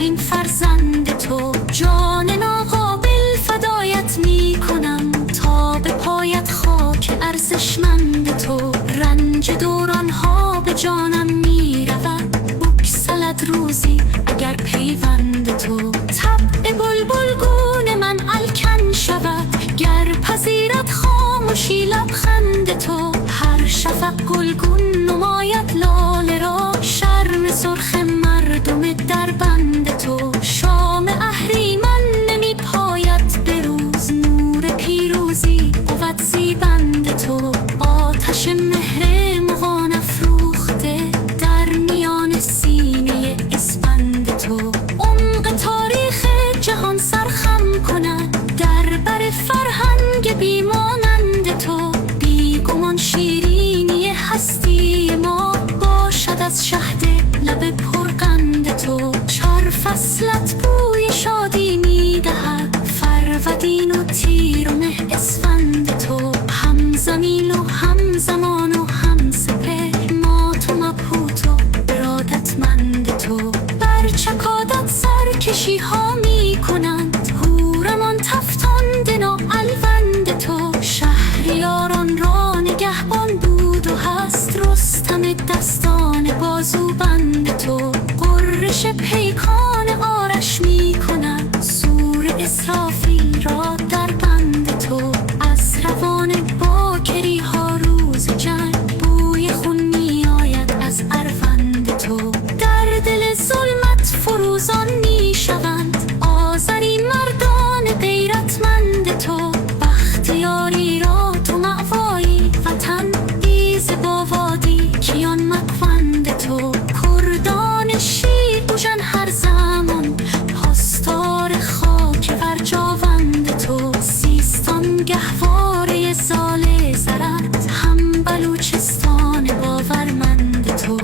آخرین فرزند تو. جان ناقابل فدایت می کنم تا به پایت خاک ارزشمند تو. رنج دورانها به جانم می رود، بگسلد روزی اگر پیوند تو. طبع بلبل گون من الکن شود، گر پذیرد خاموشی لبخند تو. هر شفق گلگون نماید لاله را، شرم سرخ مردم در بند تو. شام اهریمن نمی پاید به روز، نور پیروزی بود زیبند تو. آتش مهر مغان افروخته در میان سینه اسفند تو. عمق تاریخ جهان سرخم کند در بر فرهنگ بیمانند تو. بیگمان شیرینی هستی ما باشد از شهد لب پرقند تو. چار فصلت بوی شادی می دهد، فرودین و تیر و مه اسفند تو. هم زمین و هم زمان و هم سپهر، مات و مبهوت و ارادتمند تو. بر چکادت سرکشی ها می کنند، هورمان تفتان دنا الوند تو. شهریاران را نگهبان بود و هست رستم دستان بازوبند تو. غرش پیکان آرش می کند سور اسرافیل را در بند تو. از روان باکری ها روز جنگ، بوی خون می آید از اروند تو. در دل ظلمت فروزان می شوند آزری مردان غیرتمند تو. بختیاری را تو مأوایی وطن، ایز باوادی کیان مکوند تو. کردان شیر بوژن هر زمان، پاسدار خاک برجاوند تو. سیستان گهواره زال زرد، هم بلوچستان باورمند تو.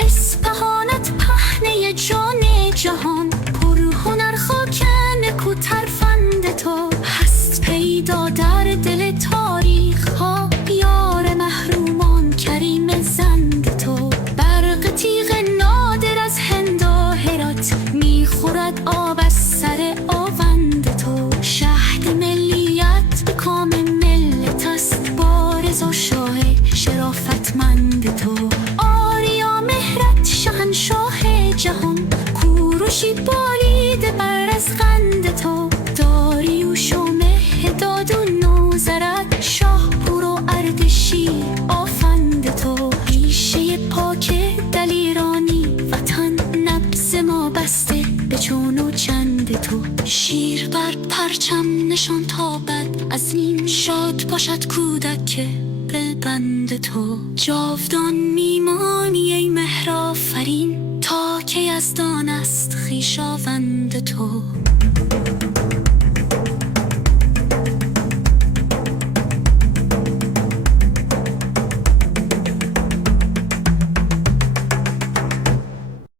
اصفهانت پهنه جان جهان، پرهنر خاک نکوترفند تو. هست پیدا در دل تاریخ ها، یار محرومان کریم زند تو. برق تیغ نادر از هند و هرات، می خورد آب از سر آوند تو. شهد ملیت به کام ملت است، بارز و شاه شرافتمند تو. آریا مهرت شهنشاه جهان، کوروشی بالیده بر از قند تو. داریوش و مهداد و نوذرت، شاهپور و اردشیر آفند تو. ریشه پاک دلیرانی وطن، نبض ما بسته به چون و چند تو. شیر بر پرچم نشان تابد از نیم، شاد باشد کودک قلبند تو. جاودان میمانی ای مهر آفرین، تا که یزدان است خویشاوند تو.